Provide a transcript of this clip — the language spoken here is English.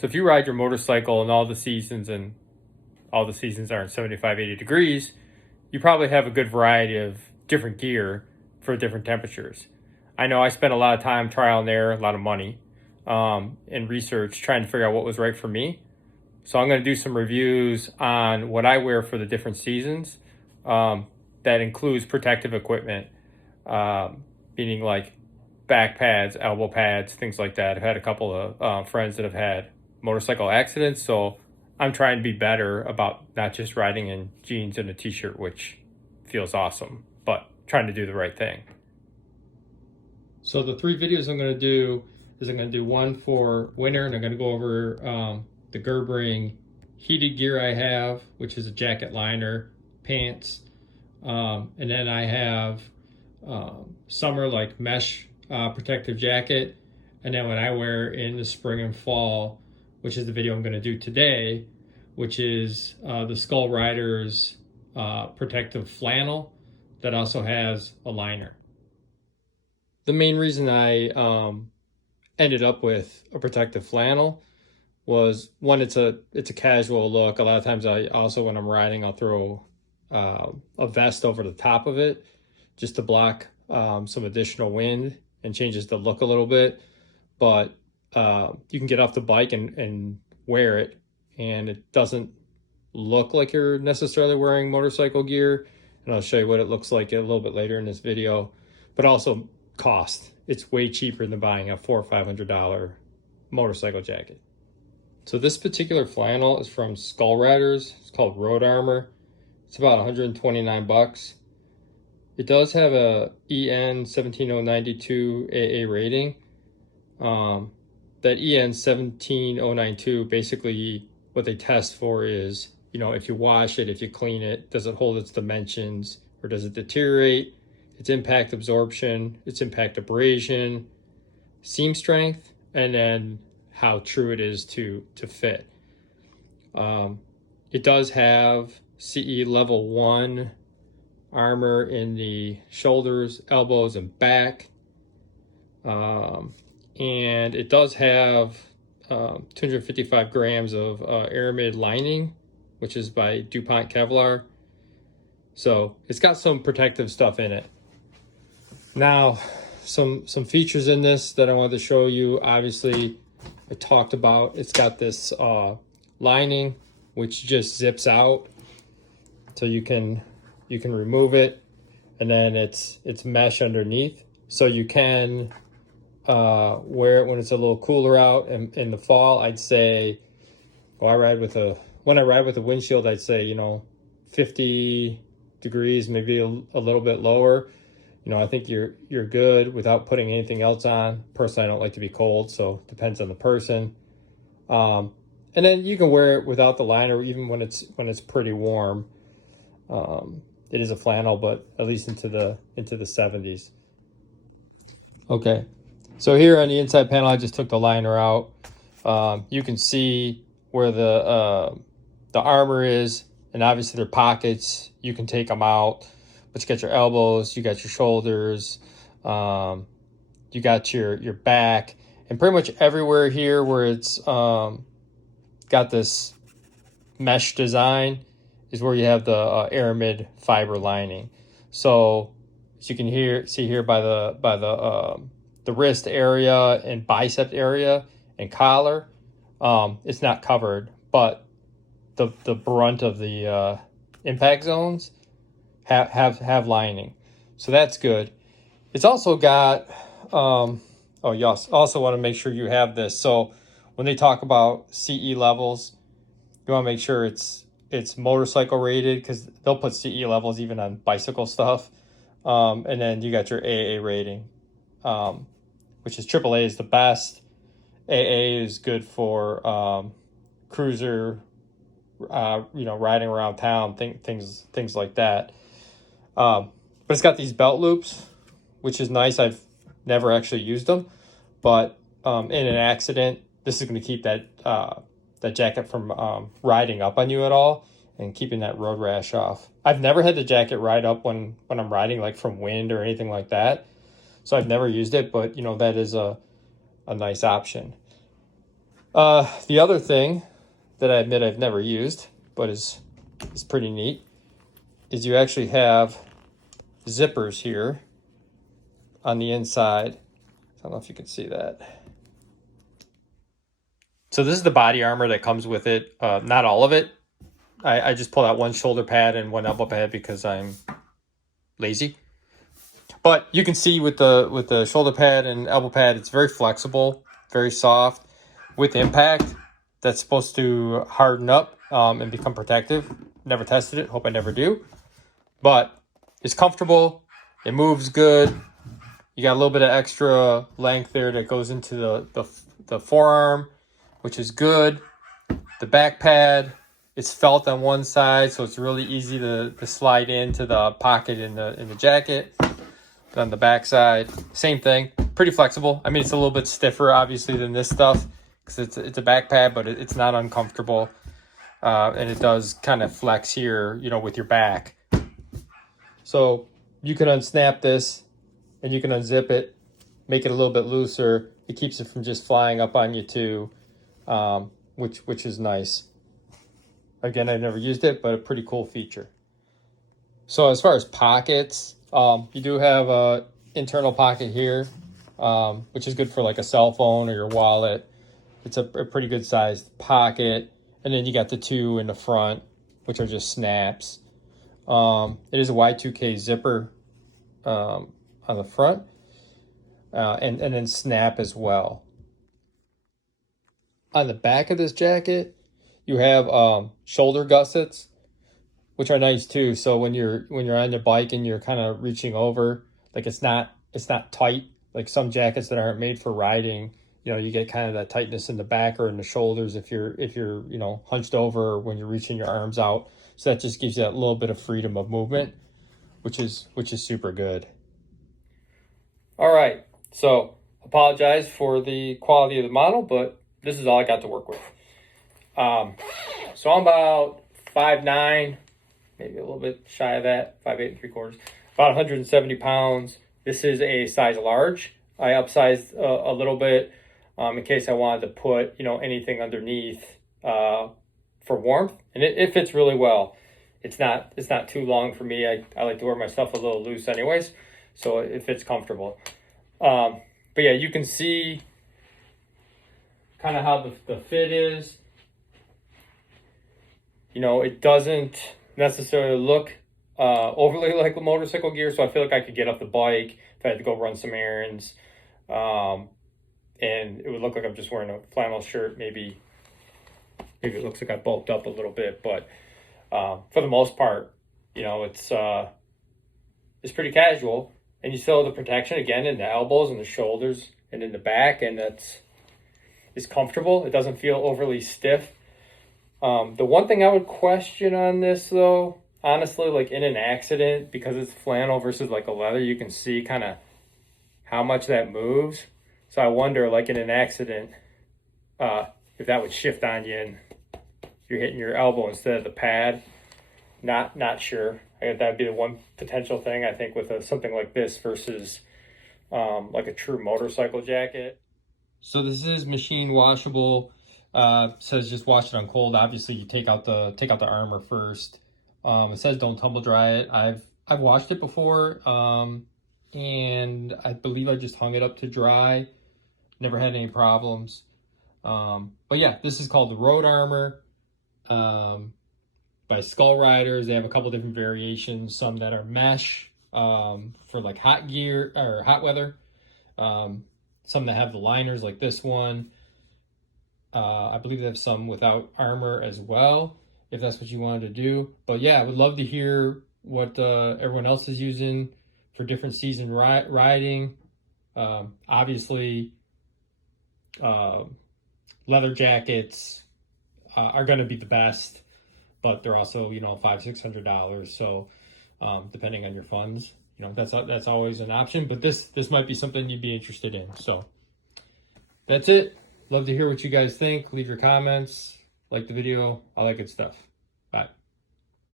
So if you ride your motorcycle in all the seasons and all the seasons aren't 75, 80 degrees, you probably have a good variety of different gear for different temperatures. I know I spent a lot of time trial and error, a lot of money, in research trying to figure out what was right for me. So I'm going to do some reviews on what I wear for the different seasons. That includes protective equipment, meaning like back pads, elbow pads, things like that. I've had a couple of friends that have had motorcycle accidents, so I'm trying to be better about not just riding in jeans and a t-shirt, which feels awesome, but trying to do the right thing. So the 3 videos I'm going to do is I'm going to do one for winter, and I'm going to go over the Gerbring heated gear I have, which is a jacket liner, pants, and then I have summer like mesh protective jacket, and then what I wear in the spring and fall, which is the video I'm going to do today, which is the Skullriderz protective flannel that also has a liner. The main reason I ended up with a protective flannel was, one, it's a casual look. A lot of times I also, when I'm riding, I'll throw a vest over the top of it just to block some additional wind and changes the look a little bit. But you can get off the bike and wear it, and it doesn't look like you're necessarily wearing motorcycle gear. And I'll show you what it looks like a little bit later in this video. But also cost. It's way cheaper than buying a $400 or $500 motorcycle jacket. So this particular flannel is from Skullriderz. It's called Road Armor. It's about 129 bucks. It does have a EN 17092 AA rating. That EN 17092, basically what they test for is, you know, if you wash it, if you clean it, does it hold its dimensions or does it deteriorate? Its impact absorption, its impact abrasion, seam strength, and then how true it is to fit. It does have CE level 1 armor in the shoulders, elbows, and back. And it does have 255 grams of aramid lining, which is by DuPont Kevlar. So it's got some protective stuff in it. Now, some features in this that I wanted to show you. Obviously, I talked about, it's got this lining which just zips out, so you can remove it, and then it's mesh underneath, so you can wear it when it's a little cooler out. In the fall, I'd say, well, when I ride with a windshield, I'd say, you know, 50 degrees, maybe a little bit lower. You know, I think you're good without putting anything else on. Personally, I don't like to be cold, so it depends on the person. And then you can wear it without the liner, even when it's pretty warm. It is a flannel, but at least into the 70s. Okay, so here on the inside panel, I just took the liner out. You can see where the armor is, and obviously there are pockets. You can take them out. But you got your elbows, you got your shoulders, you got your back, and pretty much everywhere here where it's got this mesh design is where you have the aramid fiber lining. So as you can see here by the wrist area and bicep area and collar, it's not covered, but the brunt of the impact zones have lining, so that's good. It's also got oh yes, also want to make sure you have this. So when they talk about CE levels, you want to make sure it's motorcycle rated, because they'll put CE levels even on bicycle stuff. And then you got your AA rating, which is AAA is the best. AA is good for cruiser, you know, riding around town, things like that. But it's got these belt loops, which is nice. I've never actually used them, but in an accident, this is going to keep that jacket from riding up on you at all and keeping that road rash off. I've never had the jacket ride up when I'm riding, like from wind or anything like that, so I've never used it, but you know, that is a nice option. The other thing that I admit I've never used, but is pretty neat, is you actually have zippers here on the inside. I don't know if you can see that. So this is the body armor that comes with it. Not all of it. I just pulled out one shoulder pad and one elbow pad because I'm lazy. But you can see with the shoulder pad and elbow pad, it's very flexible, very soft. With impact, that's supposed to harden up and become protective. Never tested it, hope I never do. But it's comfortable, it moves good. You got a little bit of extra length there that goes into the forearm, which is good. The back pad, it's felt on one side, so it's really easy to slide into the pocket in the jacket. But on the back side, same thing, pretty flexible. I mean, it's a little bit stiffer, obviously, than this stuff, because it's a back pad, but it's not uncomfortable. And it does kind of flex here, you know, with your back. So you can unsnap this and you can unzip it, make it a little bit looser. It keeps it from just flying up on you too, which is nice. Again, I've never used it, but a pretty cool feature. So as far as pockets, you do have a internal pocket here, which is good for like a cell phone or your wallet. It's a pretty good sized pocket. And then you got the two in the front, which are just snaps. It is a Y2K zipper on the front, and then snap as well. On the back of this jacket, you have shoulder gussets, which are nice too. So when you're on your bike and you're kind of reaching over, like it's not tight. Like some jackets that aren't made for riding, you know, you get kind of that tightness in the back or in the shoulders if you're you know, hunched over or when you're reaching your arms out. So that just gives you that little bit of freedom of movement, which is super good. All right, so apologize for the quality of the model, but this is all I got to work with. So I'm about 5'9", maybe a little bit shy of that, 5'8 3/4, about 170 pounds. This is a size large. I upsized a little bit in case I wanted to put, you know, anything underneath for warmth, and it fits really well. It's not too long for me. I like to wear my stuff a little loose anyways, so it fits comfortable. But yeah, you can see kind of how the fit is. You know, it doesn't necessarily look overly like a motorcycle gear, so I feel like I could get off the bike if I had to go run some errands, and it would look like I'm just wearing a flannel shirt. Maybe it looks like I bulked up a little bit, but for the most part, you know, it's pretty casual, and you still have the protection again in the elbows and the shoulders and in the back, and it's comfortable. It doesn't feel overly stiff. The one thing I would question on this though, honestly, like in an accident, because it's flannel versus like a leather, you can see kind of how much that moves. So I wonder, like in an accident, if that would shift on you and you're hitting your elbow instead of the pad. Not sure. That'd be the one potential thing, I think, with something like this versus like a true motorcycle jacket. So this is machine washable. Says just wash it on cold. Obviously, you take out the armor first. It says don't tumble dry it. I've washed it before, and I believe I just hung it up to dry. Never had any problems. But yeah, this is called the Road Armor by Skullriderz. They have a couple different variations. Some that are mesh for like hot gear or hot weather. Some that have the liners like this one. I believe they have some without armor as well, if that's what you wanted to do. But yeah, I would love to hear what everyone else is using for different season riding. Obviously, leather jackets are going to be the best, but they're also, you know, $500-600. So depending on your funds, you know, that's always an option. But this might be something you'd be interested in. So that's it. Love to hear what you guys think. Leave your comments, like the video, all that good stuff.